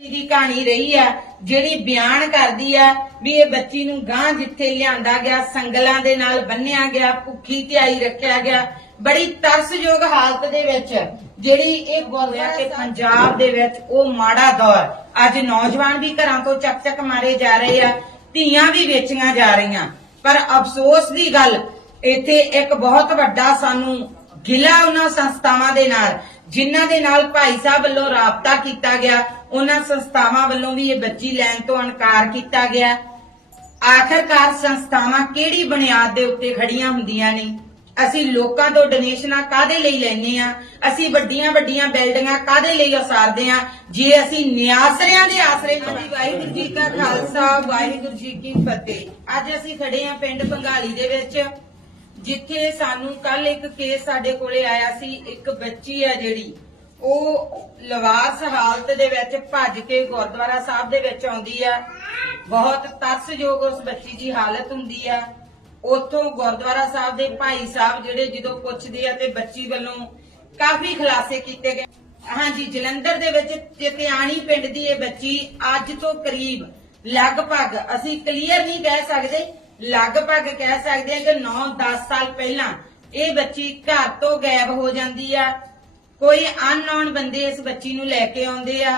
ਬੱਚੀ ਦੀ ਕਹਾਣੀ ਰਹੀ ਆ, ਜਿਹੜੀ ਬਿਆਨ ਕਰਦੀ ਆ ਵੀ ਇਹ ਬੱਚੀ ਨੂੰ ਗਾਂ ਜਿੱਥੇ ਲਿਆਂਦਾ ਗਿਆ, ਸੰਗਲਾਂ ਦੇ ਨਾਲ ਬੰਨਿਆ ਗਿਆ, ਭੁੱਖੀ ਧਿਆਈ ਰੱਖਿਆ ਗਿਆ, ਬੜੀ ਤਰਸਯੋਗ ਹਾਲਤ ਦੇ ਵਿੱਚ, ਜਿਹੜੀ ਇਹ ਗੁਰਦੁਆਰਾ ਕਿ ਪੰਜਾਬ ਦੇ ਵਿੱਚ ਉਹ ਮਾੜਾ ਦੌਰ, ਅੱਜ ਨੌਜਵਾਨ ਵੀ ਘਰਾਂ ਤੋਂ ਚੱਕ ਚੱਕ ਮਾਰੇ ਜਾ ਰਹੇ ਆ, ਧੀਆਂ ਵੀ ਵੇਚੀਆਂ ਜਾ ਰਹੀਆਂ। ਪਰ ਅਫਸੋਸ ਦੀ ਗੱਲ, ਇੱਥੇ ਇੱਕ ਬਹੁਤ ਵੱਡਾ ਸਾਨੂੰ ਗਿਲਾ ਉਹਨਾਂ ਸੰਸਥਾਵਾਂ ਦੇ ਨਾਲ, ਜਿਨ੍ਹਾਂ ਦੇ ਨਾਲ ਭਾਈ ਸਾਹਿਬ ਵੱਲੋਂ ਰਾਬਤਾ ਕੀਤਾ ਗਿਆ, ਉਹਨਾਂ ਸੰਸਥਾਵਾਂ ਵੱਲੋਂ ਵੀ ਇਹ ਬੱਚੀ ਲੈਣ ਤੋਂ ਇਨਕਾਰ ਕੀਤਾ ਗਿਆ। ਆਖਰਕਾਰ ਸੰਸਥਾਵਾਂ ਕਿਹੜੀ ਬੁਨਿਆਦ ਦੇ ਉੱਤੇ ਖੜੀਆਂ ਹੁੰਦੀਆਂ ਨੇ? ਅਸੀਂ ਲੋਕਾਂ ਤੋਂ ਡੋਨੇਸ਼ਨਾਂ ਕਾਦੇ ਲਈ ਲੈਨੇ ਆ ਅਸੀਂ ਵੱਡੀਆਂ ਵੱਡੀਆਂ ਬਿਲਡਿੰਗਾਂ ਕਾਦੇ ਲਈ ਉਸਾਰਦੇ ਆ ਜੇ ਅਸੀਂ ਨਿਆਸਰਿਆਂ ਦੇ ਆਸਰੇ ਨਾਲ ਵਾਹਿਗੁਰੂ ਜੀ ਕਾ ਖਾਲਸਾ, ਵਾਹਿਗੁਰੂ ਜੀ ਕੀ ਫਤਿਹ। ਅੱਜ ਅਸੀਂ ਖੜੇ ਆ ਪਿੰਡ ਬੰਗਾਲੀ ਦੇ ਵਿੱਚ। ਜਿੱਥੇ ਸਾਨੂੰ ਕੱਲ ਇੱਕ ਕੇਸ ਸਾਡੇ ਕੋਲੇ ਆਇਆ ਸੀ, ਇੱਕ ਬੱਚੀ ਆ ਜਿਹੜੀ, ਉਹ ਲਵਾਰਸ ਹਾਲਤ ਦੇ ਵਿੱਚ ਭੱਜ ਕੇ ਗੁਰਦੁਆਰਾ ਸਾਹਿਬ ਦੇ ਵਿੱਚ ਆਉਂਦੀ ਆ। ਬਹੁਤ ਤਰਸਯੋਗ ਉਸ ਬੱਚੀ ਦੀ ਹਾਲਤ ਹੁੰਦੀ ਆ। ਉਥੋਂ ਗੁਰਦੁਆਰਾ ਸਾਹਿਬ ਦੇ ਭਾਈ ਸਾਹਿਬ ਜਿਹੜੇ ਜਦੋਂ ਪੁੱਛਦੇ ਆ ਤੇ ਬੱਚੀ ਵੱਲੋਂ ਕਾਫੀ ਖੁਲਾਸੇ ਕੀਤੇ ਗਏ। ਹਾਂਜੀ, ਜਲੰਧਰ ਦੇ ਵਿੱਚ ਚਿਤਿਆਣੀ ਪਿੰਡ ਦੀ ਇਹ ਬੱਚੀ ਅੱਜ ਤੋਂ ਕਰੀਬ ਲਗਭਗ, ਅਸੀਂ ਕਲੀਅਰ ਨਹੀਂ ਕਹਿ ਸਕਦੇ ਲਗਭਗ ਕਹਿ ਸਕਦੇ ਹਾਂ ਕਿ 9-10 ਸਾਲ ਪਹਿਲਾਂ ਇਹ ਬੱਚੀ ਘਰ ਤੋਂ ਗਾਇਬ ਹੋ ਜਾਂਦੀ ਆ। ਕੋਈ ਅਨਨੋਨ ਬੰਦੇ ਇਸ ਬੱਚੀ ਨੂੰ ਲੈ ਕੇ ਆਉਂਦੇ ਆ।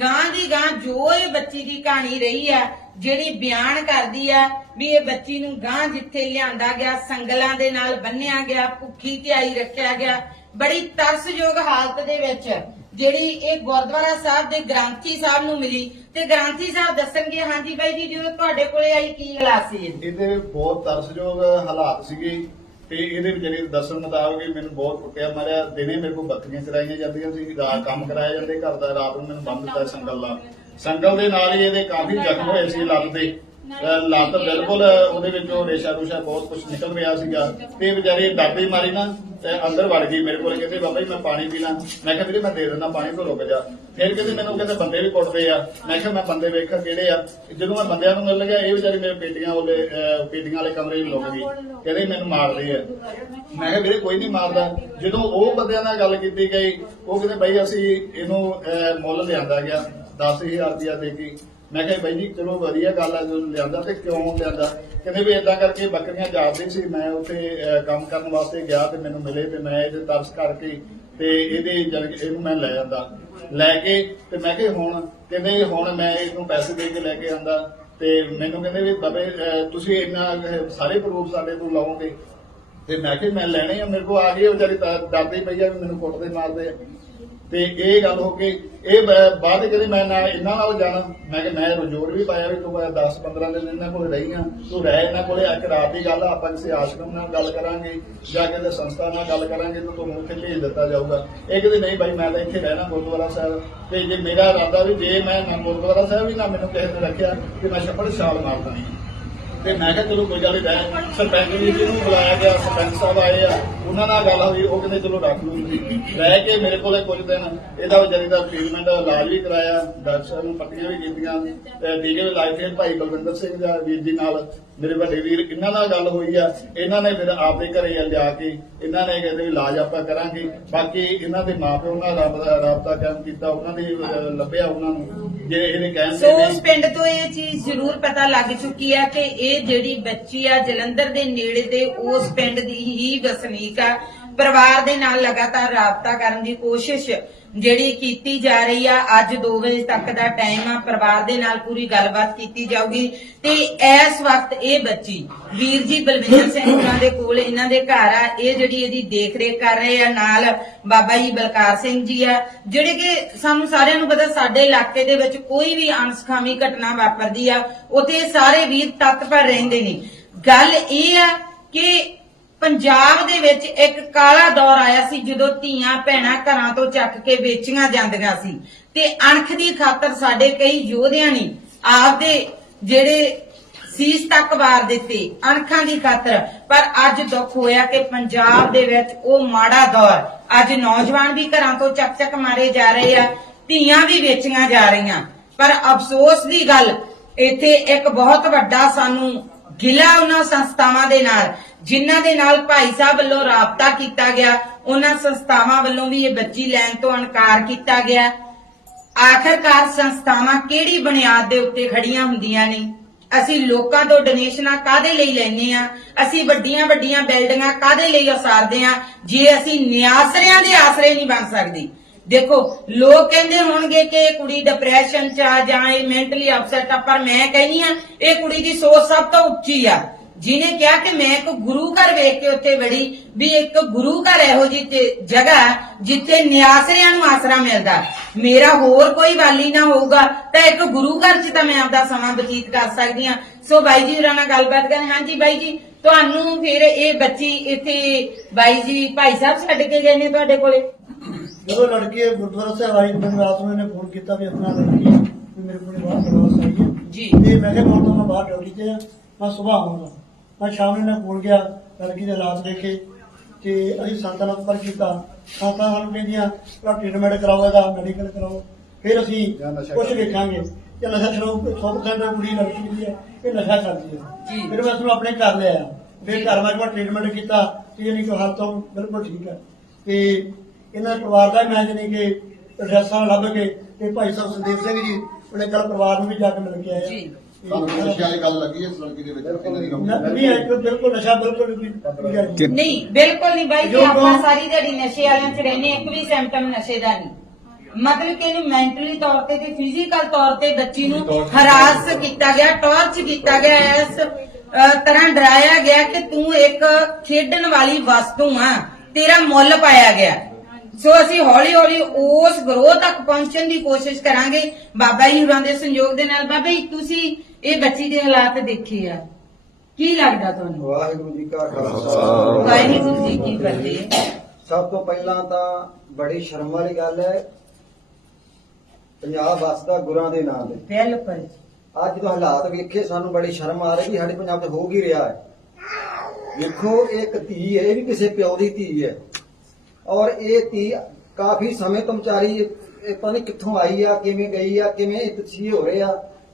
ਗਾਂ ਦੀ ਗਾਂ ਜੋ ਇਹ ਬੱਚੀ ਦੀ ਕਹਾਣੀ ਰਹੀ ਆ, ਜਿਹੜੀ ਬਿਆਨ ਕਰਦੀ ਆ ਵੀ ਇਹ ਬੱਚੀ ਨੂੰ ਗਾਂ ਜਿੱਥੇ ਲਿਆਂਦਾ ਗਿਆ, ਸੰਗਲਾਂ ਦੇ ਨਾਲ ਬੰਨਿਆ ਗਿਆ, ਭੁੱਖੀ ਧਿਆਈ ਰੱਖਿਆ ਗਿਆ, ਬੜੀ ਤਰਸਯੋਗ ਹਾਲਤ ਦੇ ਵਿੱਚ ਜਿਹੜੀ ਇਹ ਗੁਰਦੁਆਰਾ ਸਾਹਿਬ ਦੇ ਗ੍ਰੰਥੀ ਸਾਹਿਬ ਨੂੰ ਮਿਲੀ ਤੇ ਗ੍ਰੰਥੀ ਸਾਹਿਬ ਦੱਸਣਗੇ, ਹਾਂਜੀ ਬਾਈ ਜੀ ਜਦੋਂ ਤੁਹਾਡੇ ਕੋਲੇ ਆਈ ਕੀ ਹਾਲਾਤ ਸੀ ਇਹਦੇ? ਬਹੁਤ ਤਰਸਯੋਗ ਹਾਲਾਤ ਸੀਗੇ ਤੇ ਇਹਦੇ ਵਿਚਾਰੇ ਦੱਸਣ ਮੁਤਾਬਕ ਮੈਨੂੰ ਬਹੁਤ ਕੁੱਟਿਆ ਮਾਰਿਆ। ਦਿਨੇ ਮੇਰੇ ਕੋਲ ਬੱਕਰੀਆਂ ਚਰਾਈਆਂ ਜਾਂਦੀਆਂ ਸੀ, ਰਾਤ ਕੰਮ ਕਰਾਇਆ ਜਾਂਦੇ ਘਰ ਦਾ, ਰਾਤ ਨੂੰ ਮੈਨੂੰ ਬੰਦ ਦਿੱਤਾ ਸੰਗਲ ਨਾਲ। ਸੰਗਲ ਦੇ ਨਾਲ ਹੀ ਇਹਦੇ ਕਾਫੀ ਜ਼ਖਮ ਹੋਏ ਸੀ ਲੱਤ ਦੇ। ਲੱਤ ਬਿਲਕੁਲ ਉਹਦੇ ਵਿੱਚੋਂ ਰੇਸ਼ਾ ਰੂਸ਼ਾ ਬਹੁਤ ਕੁਝ ਨਿਕਲ ਰਿਹਾ ਸੀਗਾ। ਤੇ ਵਿਚਾਰੇ ਡਰਦੇ ਮਾਰੀ ਨਾ ਤੇ ਅੰਦਰ ਵੜ ਗਈ ਮੇਰੇ ਕੋਲ, ਕਹਿੰਦੇ, ਬਾਬਾ ਜੀ, ਮੈਂ ਪਾਣੀ ਪੀਣਾ ਮੈਂ ਕਿਹਾ, ਵੀਰੇ, ਮੈਂ ਦੇ ਦਿੰਦਾ ਪਾਣੀ, ਤੋਂ ਰੁਕ ਜਾ। ਫਿਰ ਕਹਿੰਦੇ, ਮੈਨੂੰ ਕਹਿੰਦੇ ਬੰਦੇ ਵੀ ਕੁੱਟਦੇ ਆ। ਮੈਂ ਕਿਹਾ, ਮੈਂ ਬੰਦੇ ਵੇਖਾਂ ਕਿਹੜੇ ਆ? ਜਦੋਂ ਮੈਂ ਬੰਦਿਆਂ ਨੂੰ ਮਿਲ ਗਿਆ ਇਹ ਵਿਚਾਰੇ ਮੇਰੇ ਪੇਟੀਆਂ ਉਹਲੇ ਪੇਟੀਆਂ ਵਾਲੇ ਕਮਰੇ ਵਿੱਚ ਲੁਕ ਗਈ। ਕਹਿੰਦੇ, ਮੈਨੂੰ ਮਾਰਦੇ ਆ। ਮੈਂ ਕਿਹਾ, ਵੀਰੇ, ਕੋਈ ਨਹੀਂ ਮਾਰਦਾ। ਜਦੋਂ ਉਹ ਬੰਦਿਆਂ ਨਾਲ ਗੱਲ ਕੀਤੀ ਗਈ, ਉਹ ਕਹਿੰਦੇ, ਬਈ, ਅਸੀਂ ਇਹਨੂੰ ਮੁੱਲ ਲਿਆਂਦਾ ਗਿਆ 10000 ਰੁਪਇਆ ਦੇ ਕੇ। ਮੈਂ ਕਿਹਾ ਬਾਈ ਜੀ, ਚਲੋ ਵਧੀਆ ਗੱਲ ਆ, ਜਦੋਂ ਲਿਆਂਦਾ ਤੇ ਕਿਉਂ ਲਿਆਂਦਾ? ਕਹਿੰਦੇ ਵੀ ਇਦਾਂ ਕਰਕੇ ਬੱਕਰੀਆਂ ਜਾਪਦੇ ਸੀ, ਮੈਂ ਉੱਥੇ ਕੰਮ ਕਰਨ ਵਾਸਤੇ ਗਿਆ ਤੇ ਮੈਨੂੰ ਮਿਲੇ ਤੇ ਮੈਂ ਇਹਦੇ ਤਰਸ ਕਰਕੇ ਤੇ ਇਹਦੇ ਇਹਨੂੰ ਮੈਂ ਲੈ ਜਾਂਦਾ ਲੈ ਕੇ ਤੇ ਮੈਂ ਕਿਹਾ ਹੁਣ, ਕਹਿੰਦੇ ਹੁਣ ਮੈਂ ਇਹਨੂੰ ਪੈਸੇ ਦੇ ਕੇ ਲੈ ਕੇ ਆਂਦਾ ਤੇ ਮੈਨੂੰ ਕਹਿੰਦੇ ਵੀ ਬਾਬੇ ਤੁਸੀਂ ਇੰਨਾ ਸਾਰੇ ਪ੍ਰੂਫ ਸਾਡੇ ਤੋਂ ਲਾਓਗੇ। ਤੇ ਮੈਂ ਕਿਹਾ ਮੈਂ ਲੈਣੇ ਆ, ਮੇਰੇ ਕੋਲ ਆ ਗਏ ਵਿਚਾਰੀ ਡਰਦੀ ਪਈ ਆ ਵੀ ਮੈਨੂੰ ਕੁੱਟਦੇ ਮਾਰਦੇ ਆ। ਤੇ ਇਹ ਗੱਲ ਹੋ ਕੇ ਇਹ ਬਾਅਦ ਕਦੇ ਮੈਂ ਨਾ ਇਹਨਾਂ ਨਾਲ ਜਾਣਾ। ਮੈਂ ਕਿ ਮੈਂ ਰਜੋਰ ਵੀ ਪਾਇਆ ਵੀ ਤੂੰ 10 15 ਦਿਨ ਇਹਨਾਂ ਕੋਲ ਰਹੀ ਆ। ਤੂੰ ਰਹਿ ਇਹਨਾਂ ਕੋਲੇ, ਅੱਜ ਰਾਤ ਦੀ ਗੱਲ ਆ, ਆਪਾਂ ਕਿਸੇ ਆਸ਼ਰਮ ਨਾਲ ਗੱਲ ਕਰਾਂਗੇ, ਜਾਂ ਕਿਸੇ ਸੰਸਥਾ ਨਾਲ ਗੱਲ ਕਰਾਂਗੇ, ਤਾਂ ਤੁਹਾਨੂੰ ਉੱਥੇ ਭੇਜ ਦਿੱਤਾ ਜਾਊਗਾ। ਇਹ ਕਹਿੰਦੇ ਨਹੀਂ ਬਾਈ, ਮੈਂ ਤਾਂ ਇੱਥੇ ਰਹਿਣਾ ਗੁਰਦੁਆਰਾ ਸਾਹਿਬ। ਤੇ ਜੇ ਮੇਰਾ ਇਰਾਦਾ ਵੀ ਜੇ ਮੈਂ ਨਾ ਗੁਰਦੁਆਰਾ ਸਾਹਿਬ ਵੀ ਨਾ ਮੈਨੂੰ ਕਿਸੇ ਨੇ ਰੱਖਿਆ, ਤੇ ਮੈਂ ਛੱਪੜ ਛਾਲ ਮਾਰ ਦੇਣੀ। ਤੇ ਮੈਂ ਕਿਹਾ ਚਲੋ ਕੋਈ ਗੱਲ ਨਹੀਂ ਰਹਿ ਸਰਪੰਚ ਜੀ ਜੀ ਨੂੰ ਬੁਲਾਇਆ ਗਿਆ ਸਰਪੰਚ ਸਾਹਿਬ ਆਏ ਆ। ਉਹਨਾਂ ਨਾਲ ਗੱਲ ਹੋਈ ਉਹ ਕਹਿੰਦੇ ਚਲੋ ਰੱਖ ਲਓ ਤੁਸੀਂ ਰਹਿ ਕੇ ਮੇਰੇ ਕੋਲੇ ਕੁਝ ਦਿਨ ਇਹਦਾ ਵਿਚਾਰੀ ਦਾ ਟ੍ਰੀਟਮੈਂਟ ਇਲਾਜ ਵੀ ਕਰਾਇਆ ਡਾਕਟਰ ਨੂੰ ਪੱਟੀਆਂ ਵੀ ਕੀਤੀਆਂ ਤੇ ਟੀਕੇ ਵੀ ਲਾਏ ਭਾਈ ਬਲਵਿੰਦਰ ਸਿੰਘ ਦਾ ਵੀਰ ਜੀ ਨਾਲ ਮੇਰੇ ਵੱਡੇ ਵੀਰ ਇਹਨਾਂ ਨਾਲ ਗੱਲ ਹੋਈ ਆ ਇਹਨਾਂ ਨੇ ਫਿਰ ਆਪਦੇ ਘਰੇ ਲਿਆ ਕੇ ਇਹਨਾਂ ਨੇ ਕਹਿੰਦੇ ਇਲਾਜ ਆਪਾਂ ਕਰਾਂਗੇ। ਬਾਕੀ ਇਹਨਾਂ ਦੇ ਮਾਪਿਓ ਨਾਲ ਰਾਬਤਾ ਕਾਇਮ ਕੀਤਾ ਉਹਨਾਂ ਦੇ ਲੱਭਿਆ ਉਹਨਾਂ ਨੂੰ। ਜੇ ਇਹਦੇ ਕਹਿਣ ਸੋ ਉਸ ਪਿੰਡ ਤੋਂ ਇਹ ਚੀਜ਼ ਜ਼ਰੂਰ ਪਤਾ ਲੱਗ ਚੁੱਕੀ ਆ ਕਿ ਇਹ ਜਿਹੜੀ ਬੱਚੀ ਆ ਜਲੰਧਰ ਦੇ ਨੇੜੇ ਦੇ ਉਸ ਪਿੰਡ ਦੀ ਹੀ ਵਸਨੀਕ ਆ। ਪਰਿਵਾਰ ਦੇ ਨਾਲ ਲਗਾਤਾਰ ਰਾਬਤਾ ਕਰਨ ਦੀ ਕੋਸ਼ਿਸ਼ ਜਿਹੜੀ ਕੀਤੀ ਜਾ ਰਹੀ ਆ, ਅੱਜ 2 ਵਜੇ ਤੱਕ ਦਾ ਟਾਈਮ ਆ, ਪਰਿਵਾਰ ਦੇ ਨਾਲ ਪੂਰੀ ਗੱਲਬਾਤ ਕੀਤੀ ਜਾਊਗੀ। ਤੇ ਇਸ ਵਕਤ ਇਹ ਬੱਚੀ, ਵੀਰ ਜੀ ਬਲਵਿੰਦਰ ਸਿੰਘ ਉਹਨਾਂ ਦੇ ਕੋਲ ਇਹਨਾਂ ਦੇ ਘਰ ਆ, ਇਹ ਜਿਹੜੀ ਇਹਦੀ ਦੇਖਰੇਖ ਕਰ ਰਹੇ ਆ, ਨਾਲ ਬਾਬਾ ਜੀ ਬਲਕਾਰ ਸਿੰਘ ਜੀ ਆ, ਜਿਹੜੇ ਕਿ ਸਾਨੂੰ ਸਾਰਿਆਂ ਨੂੰ ਪਤਾ ਸਾਡੇ ਇਲਾਕੇ ਦੇ ਵਿੱਚ ਕੋਈ ਵੀ ਅਣਸਖਾਵੀ ਘਟਨਾ ਵਾਪਰਦੀ ਆ, ਉੱਥੇ ਸਾਰੇ ਵੀਰ ਤਤਪਰ ਰਹਿੰਦੇ ਨੇ। ਗੱਲ ਇਹ ਆ ਕਿ ਪੰਜਾਬ ਦੇ ਵਿੱਚ ਇੱਕ ਕਾਲਾ ਦੌਰ ਆਇਆ ਸੀ ਜਦੋਂ ਧੀਆਂ ਭੈਣਾਂ ਘਰਾਂ ਤੋਂ ਚੱਕ ਕੇ ਵੇਚੀਆਂ ਜਾਂਦੀਆਂ ਸੀ। ਤੇ ਅਣਖ ਦੀ ਖਾਤਰ ਸਾਡੇ ਕਈ ਯੋਧਿਆਂ ਨੇ ਆਪਦੇ ਜਿਹੜੇ ਸੀਸ ਤੱਕ ਵਾਰ ਦਿੱਤੇ ਅਣਖਾਂ ਦੀ ਖਾਤਰ। ਪਰ ਅੱਜ ਦੁੱਖ ਹੋਇਆ ਕਿ ਪੰਜਾਬ ਦੇ ਵਿੱਚ ਉਹ ਮਾੜਾ ਦੌਰ ਅੱਜ ਨੌਜਵਾਨ ਵੀ ਘਰਾਂ ਤੋਂ ਚੱਕ ਚੱਕ ਮਾਰੇ ਜਾ ਰਹੇ ਆ, ਧੀਆਂ ਵੀ ਵੇਚੀਆਂ ਜਾ ਰਹੀਆਂ। ਪਰ ਅਫਸੋਸ ਦੀ ਗੱਲ, ਇੱਥੇ ਇੱਕ ਬਹੁਤ ਵੱਡਾ ਸਾਨੂੰ ਗਿਲਾ ਉਹਨਾਂ ਸੰਸਥਾਵਾਂ ਦੇ ਨਾਲ, ਜਿਨ੍ਹਾਂ ਦੇ ਨਾਲ ਭਾਈ ਸਾਹਿਬ ਵੱਲੋਂ ਰਾਬਤਾ ਕੀਤਾ ਗਿਆ, ਉਹਨਾਂ ਸੰਸਥਾਵਾਂ ਵੱਲੋਂ ਵੀ ਇਹ ਬੱਚੀ ਲੈਣ ਤੋਂ ਇਨਕਾਰ ਕੀਤਾ ਗਿਆ। ਆਖਰਕਾਰ ਸੰਸਥਾਵਾਂ ਕਿਹੜੀ ਬੁਨਿਆਦ ਦੇ ਉੱਤੇ ਖੜੀਆਂ ਹੁੰਦੀਆਂ ਨੇ? ਅਸੀਂ ਲੋਕਾਂ ਤੋਂ ਡੋਨੇਸ਼ਨਾਂ ਕਾਦੇ ਲਈ ਲੈਨੇ ਆ ਅਸੀਂ ਵੱਡੀਆਂ ਵੱਡੀਆਂ ਬਿਲਡਿੰਗਾਂ ਕਾਦੇ ਲਈ ਉਸਾਰਦੇ ਆ ਜੇ ਅਸੀਂ ਨਿਆਸਰਿਆਂ ਦੇ ਆਸਰੇ ਨਹੀਂ ਬਣ ਸਕਦੇ ਦੇਖੋ, ਲੋਕ ਕਹਿੰਦੇ ਹੋਣਗੇ ਕਿ ਇਹ ਕੁੜੀ ਡਿਪਰੈਸ਼ਨ ਚ ਆ ਜਾਂ ਇਹ ਮੈਂਟਲੀ ਅਪਸੈਟ ਆ, ਪਰ ਮੈਂ ਕਹਿੰਦੀ ਆ ਇਹ ਕੁੜੀ ਦੀ ਸੋਚ ਸਭ ਤੋਂ ਉੱਚੀ ਆ। ਜਿਹਨੇ ਕਿਹਾ ਕਿ ਮੈਂ ਇੱਕ ਗੁਰੂ ਘਰ ਵੇਖ ਕੇ ਉੱਥੇ ਵੜੀ, ਵੀ ਇੱਕ ਗੁਰੂ ਘਰ ਇਹੋ ਜੀ ਜਗ੍ਹਾ ਜਿੱਥੇ ਨਿਆਸਰਿਆਂ ਨੂੰ ਆਸਰਾ ਮਿਲਦਾ ਮੇਰਾ ਹੋਰ ਕੋਈ ਵਾਲੀ ਨਾ ਹੋਊਗਾ, ਤਾਂ ਇੱਕ ਗੁਰੂ ਘਰ 'ਚ ਤਾਂ ਮੈਂ ਆਪਦਾ ਸਮਾਂ ਬਤੀਤ ਕਰ ਸਕਦੀ ਹਾਂ। ਸੋ ਬਾਈ ਜੀ ਹੋਰਾਂ ਨਾਲ ਗੱਲਬਾਤ ਕਰਨ, ਹਾਂਜੀ ਬਾਈ ਜੀ, ਤੁਹਾਨੂੰ ਫਿਰ ਇਹ ਬੱਚੀ ਇੱਥੇ ਬਾਈ ਜੀ, ਭਾਈ ਸਾਹਿਬ ਛੱਡ ਕੇ ਗਏ ਨੇ ਤੁਹਾਡੇ ਕੋਲੇ? ਜਦੋਂ ਲੜਕੀ ਗੁਰਦੁਆਰਾ ਸਾਹਿਬ ਆਈ ਮੈਨੂੰ ਰਾਤ ਨੂੰ ਇਹਨੇ ਫੋਨ ਕੀਤਾ ਵੀ ਆਪਣਾ ਲੜਕੀ ਵੀ ਮੇਰੇ ਕੋਲ ਬਾਹਰ ਪ੍ਰਵਾਸ ਆਈ ਹੈ। ਜੀ। ਤੇ ਮੈਂ ਕਿਹਾ ਹੁਣ ਤਾਂ ਮੈਂ ਬਾਹਰ ਡਿਊਟੀ ਤੇ ਆ ਮੈਂ ਸਵੇਰ ਆਉਂਗਾ ਮੈਂ ਸ਼ਾਮ ਨੂੰ ਇਹਨਾਂ ਕੋਲ ਗਿਆ ਲੜਕੀ ਦੇ ਹਾਲਾਤ ਦੇਖੇ ਤੇ ਅਸੀਂ ਸੰਤਾਂ ਨਾਲ ਪਰ ਕੀਤਾ। ਸੰਤਾਂ ਸਾਨੂੰ ਕਹਿੰਦੀਆਂ ਕਿ ਟ੍ਰੀਟਮੈਂਟ ਕਰਾਓ ਇਹਦਾ ਮੈਡੀਕਲ ਕਰਾਓ। ਫਿਰ ਅਸੀਂ ਜਾਂ ਨਸ਼ਾ ਕੁਝ ਕਰੋ। ਵੇਖਾਂਗੇ। ਕਿ ਨਸ਼ਾ ਛੜੋ 100% ਕੁੜੀ ਲੜਕੀ ਦੀ ਹੈ ਇਹ ਨਸ਼ਾ ਕਰਦੀ ਹੈ। ਜੀ। ਫਿਰ ਮੈਂ ਉਸਨੂੰ ਆਪਣੇ ਘਰ ਲਿਆਇਆ ਫਿਰ ਘਰ ਮੈਂ ਜਦ ਟ੍ਰੀਟਮੈਂਟ ਕੀਤਾ ਤੇ ਯਾਨੀ ਕਿ ਹਾਲਤ ਤੋਂ ਬਿਲਕੁਲ ਠੀਕ ਹੈ। ਤੇ ਇਹਨਾਂ ਪਰਿਵਾਰ ਦਾ ਮੈਂ ਜਾਨੀ ਕਿ ਐਡਰੈਸਾਂ ਲੱਭ ਕੇ ਤੇ ਭਾਈ ਸਾਹਿਬ ਸੰਦੀਪ ਸਿੰਘ ਜੀ ਉਹਨੇ ਕੱਲ ਪਰਿਵਾਰ ਨੂੰ ਵੀ ਜਾ ਕੇ ਮਿਲ ਕੇ ਆਏ ਜੀ। ਤੁਹਾਨੂੰ ਕੋਈ ਨਸ਼ੇ ਵਾਲੀ ਗੱਲ ਲੱਗੀ ਇਸ ਲੜਕੀ ਦੇ ਵਿੱਚ ਇਹਨਾਂ ਦੀ ਨਾ- ਗੰਭੀਰ ਨਹੀਂ ਹੈ ਬਿਲਕੁਲ ਨਸ਼ਾ ਬਿਲਕੁਲ ਵੀ ਠੀਕ ਹੈ। ਜੀ। ਨਹੀਂ ਬਿਲਕੁਲ ਨਹੀਂ ਬਾਈ ਜੀ ਜੋ ਆਪਾਂ ਕਹੋ- ਸਾਰੀ ਦਿਹਾੜੀ ਨਸ਼ੇ ਵਾਲਿਆਂ 'ਚ ਰਹਿੰਦੇ ਇੱਕ ਵੀ ਸਿੰਪਟਮ ਨਸ਼ੇ ਦਾ ਨਹੀਂ। ਮਤਲਬ ਕਿ ਇਹਨੂੰ ਮੈਂਟਲੀ ਤੌਰ ਤੇ ਤੇ ਫਿਜ਼ੀਕਲ ਤੌਰ ਤੇ ਬੱਚੀ ਨੂੰ ਹਰਾਸ ਕੀਤਾ ਗਿਆ ਟੌਰਚ ਕੀਤਾ ਗਿਆ ਇਸ ਅ, ਤਰ੍ਹਾਂ ਡਰਾਇਆ ਗਿਆ ਕਿ ਤੂੰ ਇੱਕ ਖੇਡਣ ਵਾਲੀ ਵਸਤੂ ਆ ਤੇਰਾ ਮੁੱਲ ਪਾਇਆ ਗਿਆ। ਸੋ ਅਸੀਂ ਹੌਲੀ ਹੌਲੀ ਉਸ ਗਰੋਹ ਤੱਕ ਪਹੁੰਚਣ ਦੀ ਕੋਸ਼ਿਸ਼ ਕਰਾਂਗੇ ਬਾਬਾ ਜੀ ਹੋਰਾਂ ਦੇ ਸੰਯੋਗ ਦੇ ਨਾਲ। ਬਾਬਾ ਜੀ ਤੁਸੀਂ ਇਹ ਬੱਚੀ ਦੇ ਹਾਲਾਤ ਦੇਖੇ ਆ। ਕੀ ਲੱਗਦਾ ਤੁਹਾਨੂੰ? ਵਾਹਿਗੁਰੂ ਜੀ ਕਾ ਖਾਲਸਾ। ਵਾਹਿਗੁਰੂ ਜੀ ਕੀ ਫਤਿਹ। ਸਭ ਤੋਂ ਪਹਿਲਾਂ ਤਾਂ ਬੜੀ ਸ਼ਰਮ ਵਾਲੀ ਗੱਲ ਹੈ। ਪੰਜਾਬ ਵਸਦਾ ਗੁਰਾਂ ਦੇ ਨਾਂ ਤੇ। ਬਿਲਕੁਲ ਅੱਜ ਜਦੋਂ ਹਾਲਾਤ ਵੇਖੇ ਸਾਨੂੰ ਬੜੀ ਸ਼ਰਮ ਆ ਰਹੀ ਸਾਡੇ ਪੰਜਾਬ 'ਚ ਹੋ ਕੀ ਰਿਹਾ ਹੈ? ਵੇਖੋ ਇਹ ਇੱਕ ਧੀ ਹੈ ਇਹ ਵੀ ਕਿਸੇ ਪਿਓ ਦੀ ਧੀ ਹੈ। ਔਰ ਇਹ ਧੀ ਕਾਫੀ ਸਮੇਂ ਤੋਂ ਵਿਚਾਰੀ ਇਹ ਪਤਾ ਨਹੀਂ ਕਿੱਥੋਂ ਆਈ ਆ ਕਿਵੇਂ ਗਈ ਆ ਕਿਵੇਂ ਇਹ ਤਸੀ ਹੋ ਰਹੇ ਆ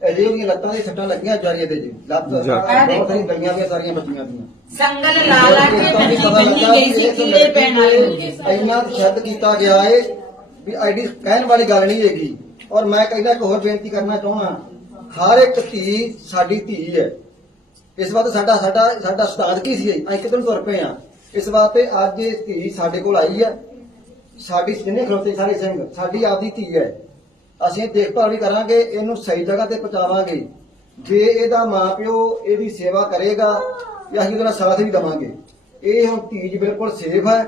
ਅਜੇ ਉਹਦੀਆਂ ਲੱਤਾਂ ਦੀ ਸੱਟਾਂ ਲੱਗੀਆਂ ਜਾਰੀ ਦੇ ਜੀ। ਲੱਤ ਬਹੁਤ ਗਈਆਂ ਦੀਆਂ ਸਾਰੀਆਂ ਬੱਚੀਆਂ ਦੀਆਂ। ਸੰਗਲ ਲਾ ਲਾ ਕੇ ਬੱਚੀ ਬੰਨੀ ਗਈ ਸੀ ਕੀੜੇ ਪੈਣ ਵਾਲੀ ਇੰਨਾ ਤਸ਼ੱਦਦ ਕੀਤਾ ਗਿਆ ਏ ਵੀ ਆਈਡੀ ਕਹਿਣ ਵਾਲੀ ਗੱਲ ਨਹੀਂ ਹੈਗੀ। ਔਰ ਮੈਂ ਕਹਿੰਦਾ ਇੱਕ ਹੋਰ ਬੇਨਤੀ ਕਰਨਾ ਚਾਹੁੰਦਾ ਹਰ ਇੱਕ ਧੀ ਸਾਡੀ ਧੀ ਹੈ। ਇਸ ਵਾਰ ਸਾਡਾ ਸਾਡਾ ਸਾਡਾ ਉਸਤਾਦ ਕੀ ਸੀ? ਅਸੀਂ ਕਿਤੇ ਨੂੰ ਤੁਰ ਪਏ ਆ ਇਸ ਵਾਸਤੇ ਅੱਜ ਇਹ ਧੀ ਸਾਡੇ ਕੋਲ ਆਈ ਹੈ। ਸਾਡੀ ਜਿੰਨੇ ਖਲੋਤੇ ਸਾਰੇ ਸਿੰਘ, ਸਾਡੀ ਆਪਦੀ ਧੀ ਹੈ। ਅਸੀਂ ਦੇਖਭਾਲ ਵੀ ਕਰਾਂਗੇ, ਇਹਨੂੰ ਸਹੀ ਜਗ੍ਹਾ ਤੇ ਪਹੁੰਚਾਵਾਂਗੇ। ਜੇ ਇਹਦਾ ਮਾਪਿਓ ਇਹਦੀ ਸੇਵਾ ਕਰੇਗਾ ਜਾਂ ਅਸੀਂ ਉਹਦਾ ਸਾਥ ਵੀ ਦੇਵਾਂਗੇ। ਇਹ ਹੁਣ ਧੀ ਜੀ ਬਿਲਕੁਲ ਸੇਫ ਹੈ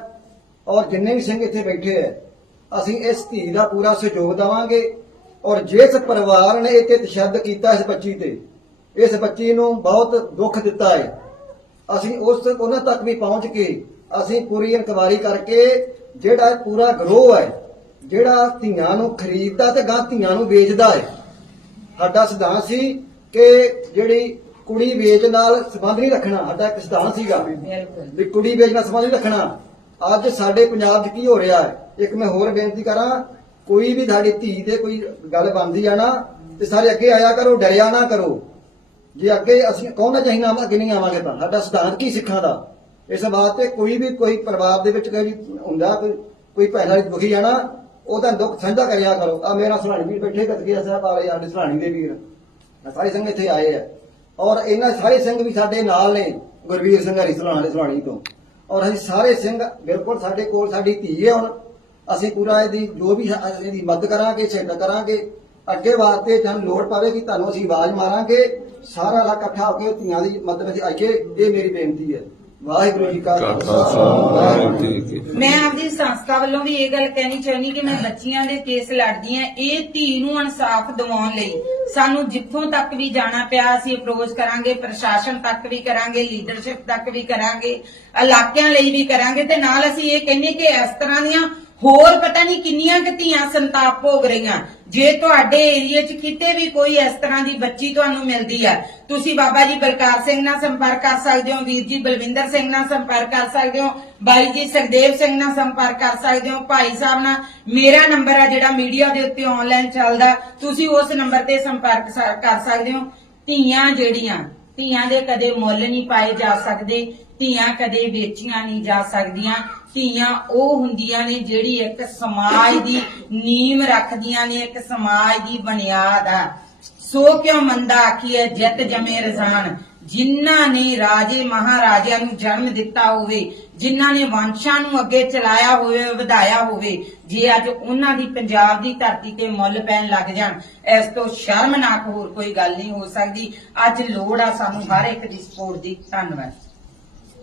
ਔਰ ਜਿੰਨੇ ਵੀ ਸਿੰਘ ਇੱਥੇ ਬੈਠੇ ਹੈ, ਅਸੀਂ ਇਸ ਧੀ ਦਾ ਪੂਰਾ ਸਹਿਯੋਗ ਦੇਵਾਂਗੇ। ਔਰ ਜਿਸ ਪਰਿਵਾਰ ਨੇ ਇਹ ਤੇ ਤਸ਼ੱਦਦ ਕੀਤਾ ਇਸ ਬੱਚੀ ਤੇ, ਇਸ ਬੱਚੀ ਨੂੰ ਬਹੁਤ ਦੁੱਖ ਦਿੱਤਾ ਹੈ। ਅਸੀਂ ਉਸ ਉਹਨਾਂ ਤੱਕ ਵੀ ਪਹੁੰਚ ਕੇ ਅਸੀਂ ਪੂਰੀ ਇਨਕੁਆਰੀ ਕਰਕੇ ਜਿਹੜਾ ਪੂਰਾ ਗਰੋਹ ਹੈ ਜਿਹੜਾ ਧੀਆਂ ਨੂੰ ਖਰੀਦਦਾ ਤੇ ਗਾਂ ਧੀਆਂ ਨੂੰ ਵੇਚਦਾ ਹੈ ਸਾਡਾ ਸਿਧਾਂਤ ਸੀ ਕਿ ਜਿਹੜੀ ਕੁੜੀ ਵੇਚ ਨਾਲ ਸੰਬੰਧ ਨਹੀਂ ਰੱਖਣਾ ਸਾਡਾ ਇੱਕ ਸਿਧਾਂਤ ਸੀਗਾ ਵੀ ਕੁੜੀ ਵੇਚਣਾ ਸੰਬੰਧ ਨਹੀਂ ਰੱਖਣਾ। ਅੱਜ ਸਾਡੇ ਪੰਜਾਬ 'ਚ ਕੀ ਹੋ ਰਿਹਾ ਹੈ? ਇੱਕ ਮੈਂ ਹੋਰ ਬੇਨਤੀ ਕਰਾਂ ਕੋਈ ਵੀ ਸਾਡੀ ਧੀ ਤੇ ਕੋਈ ਗੱਲ ਆ ਨਾ ਤੇ ਸਾਰੇ ਅੱਗੇ ਆਇਆ ਕਰੋ ਡਰਿਆ ਨਾ ਕਰੋ। ਜੇ ਅੱਗੇ ਅਸੀਂ ਕੌਣ ਚਾਹੀਦਾ ਆਵਾਂ ਅੱਗੇ ਨਹੀਂ ਆਵਾਂਗੇ ਤਾਂ? ਸਾਡਾ ਸਿਧਾਂਤ ਕੀ ਸਿੱਖਾਂ ਦਾ? ਇਸ ਵਾਸਤੇ ਕੋਈ ਵੀ ਕੋਈ ਪਰਿਵਾਰ ਦੇ ਵਿੱਚ ਕੋਈ ਹੁੰਦਾ, ਕੋਈ ਕੋਈ ਭੈਣ ਵਾਲੀ ਦੁਖੀ ਆ ਉਹਦਾ ਦੁੱਖ ਸਾਂਝਾ ਕਰਿਆ ਕਰੋ। ਆ ਮੇਰਾ ਸਲਾਣੀ ਵੀਰ ਬੈਠੇ, ਕਤਗੀਆ ਸਾਹਿਬ ਵਾਲੇ, ਸਾਡੇ ਸਲਾਣੀ ਦੇ ਵੀਰ। ਸਾਰੇ ਸਿੰਘ ਇੱਥੇ ਆਏ ਆ। ਔਰ ਇਹਨਾਂ ਸਾਰੇ ਸਿੰਘ ਵੀ ਸਾਡੇ ਨਾਲ ਨੇ, ਗੁਰਵੀਰ ਸਿੰਘ ਹਰੀ ਸਲਾਣੇ ਸਲਾਣੀ ਤੋਂ। ਔਰ ਅਸੀਂ ਸਾਰੇ ਸਿੰਘ ਬਿਲਕੁਲ ਸਾਡੇ ਕੋਲ, ਸਾਡੀ ਧੀ ਹੈ ਹੁਣ। ਅਸੀਂ ਪੂਰਾ ਇਹਦੀ, ਜੋ ਵੀ ਹ- ਇਹਦੀ ਮਦਦ ਕਰਾਂਗੇ, ਸਹਾਇਤਾ ਕਰਾਂਗੇ। ਅੱਗੇ ਵਾਸਤੇ ਤੁਹਾਨੂੰ ਲੋੜ ਪਵੇਗੀ, ਤੁਹਾਨੂੰ ਅਸੀਂ ਆਵਾਜ਼ ਮਾਰਾਂਗੇ। ਸਾਰਾ ਇਲਾਕਾ ਇਕੱਠਾ ਹੋ ਕੇ ਧੀਆਂ ਦੀ ਮਦਦ ਵਿੱਚ ਆਈਏ ਇਹ ਮੇਰੀ ਬੇਨਤੀ ਹੈ। ਵਾਹਿਗੁਰੂ ਜੀ ਕਾ ਖਾਲਸਾ। ਵਾਹਿਗੁਰੂ ਜੀ ਕੀ ਫਤਿਹ। ਮੈਂ ਆਪਦੀ ਸੰਸਥਾ ਵੱਲੋਂ ਵੀ ਇਹ ਗੱਲ ਕਹਿਣੀ ਚਾਹੁੰਦੀ ਕਿ ਮੈਂ ਬੱਚੀਆਂ ਦੇ ਕੇਸ ਲੜਦੀ ਆ ਇਹ ਧੀ ਨੂੰ ਇਨਸਾਫ ਦਿਵਾਉਣ ਲਈ। ਸਾਨੂੰ ਜਿੱਥੋਂ ਤੱਕ ਵੀ ਜਾਣਾ ਪਿਆ ਅਸੀਂ ਅਪਰੋਚ ਕਰਾਂਗੇ ਪ੍ਰਸ਼ਾਸਨ ਤੱਕ ਵੀ ਕਰਾਂਗੇ ਲੀਡਰਸ਼ਿਪ ਤੱਕ ਵੀ ਕਰਾਂਗੇ ਇਲਾਕਿਆਂ ਲਈ ਵੀ ਕਰਾਂਗੇ ਤੇ ਨਾਲ ਅਸੀਂ ਇਹ ਕਹਿੰਨੇ ਕਿ ਇਸ ਤਰ੍ਹਾਂ ਦੀਆਂ ਹੋਰ ਪਤਾ ਨਹੀਂ ਕਿੰਨੀਆਂ ਧੀਆਂ ਸੰਤਾਪ ਭੋਗ ਰਹੀਆਂ। ਜੇ ਤੁਹਾਡੇ ਏਰੀਆ 'ਚ ਕਿਤੇ ਵੀ ਕੋਈ ਇਸ ਤਰ੍ਹਾਂ ਦੀ ਬੱਚੀ ਤੁਹਾਨੂੰ ਮਿਲਦੀ ਹੈ ਤੁਸੀਂ ਬਾਬਾ ਜੀ ਬਲਕਾਰ ਸਿੰਘ ਨਾਲ ਸੰਪਰਕ ਕਰ ਸਕਦੇ ਹੋ, ਵੀਰ ਜੀ ਬਲਵਿੰਦਰ ਸਿੰਘ ਨਾਲ ਸੰਪਰਕ ਕਰ ਸਕਦੇ ਹੋ, ਬਾਈ ਜੀ ਸੁਖਦੇਵ ਸਿੰਘ ਨਾਲ ਸੰਪਰਕ ਕਰ ਸਕਦੇ ਹੋ, ਭਾਈ ਸਾਹਿਬ ਨਾਲ। ਮੇਰਾ ਨੰਬਰ ਆ ਜਿਹੜਾ ਮੀਡੀਆ ਦੇ ਉੱਤੇ ਆਨਲਾਈਨ ਚੱਲਦਾ, ਤੁਸੀਂ ਉਸ ਨੰਬਰ ਤੇ ਸੰਪਰਕ ਕਰ ਸਕਦੇ ਹੋ। ਧੀਆਂ ਜਿਹੜੀਆਂ, ਧੀਆਂ ਦੇ ਕਦੇ ਮੁੱਲ ਨਹੀਂ ਪਾਏ ਜਾ ਸਕਦੇ, ਧੀਆਂ ਕਦੇ ਵੇਚੀਆਂ ਨਹੀਂ ਜਾ ਸਕਦੀਆਂ। ਧੀਆਂ ਉਹ ਹੁੰਦੀਆਂ ਨੇ ਜਿਹੜੀ ਇੱਕ ਸਮਾਜ ਦੀ ਨੀਮ ਰੱਖਦੀਆਂ ਨੇ, ਇੱਕ ਸਮਾਜ ਦੀ ਬੁਨਿਆਦ ਆ। ਸੋ ਕਿਉ ਮੰਦਾ ਆਖੀਐ, ਜਿਤ ਜਮੇ ਰਜ਼ਾਨ ਜਿਨ੍ਹਾਂ ਨੇ ਰਾਜੇ ਮਹਾਰਾਜਿਆਂ ਨੂੰ ਜਨਮ ਦਿੱਤਾ ਹੋਵੇ, ਜਿਨ੍ਹਾਂ ਨੇ ਵੰਸ਼ਾਂ ਨੂੰ ਅੱਗੇ ਚਲਾਇਆ ਹੋਵੇ, ਵਧਾਇਆ ਹੋਵੇ, ਜੇ ਅੱਜ ਉਹਨਾਂ ਦੀ ਪੰਜਾਬ ਦੀ ਧਰਤੀ ਤੇ ਮੁੱਲ ਪੈਣ ਲੱਗ ਜਾਣ, ਇਸ ਤੋਂ ਸ਼ਰਮਨਾਕ ਹੋਰ ਕੋਈ ਗੱਲ ਨਹੀਂ ਹੋ ਸਕਦੀ। ਅੱਜ ਲੋੜ ਆ ਸਾਨੂੰ ਹਰ ਇੱਕ ਦੀ ਸਪੋਰਟ ਦੀ। ਧੰਨਵਾਦ।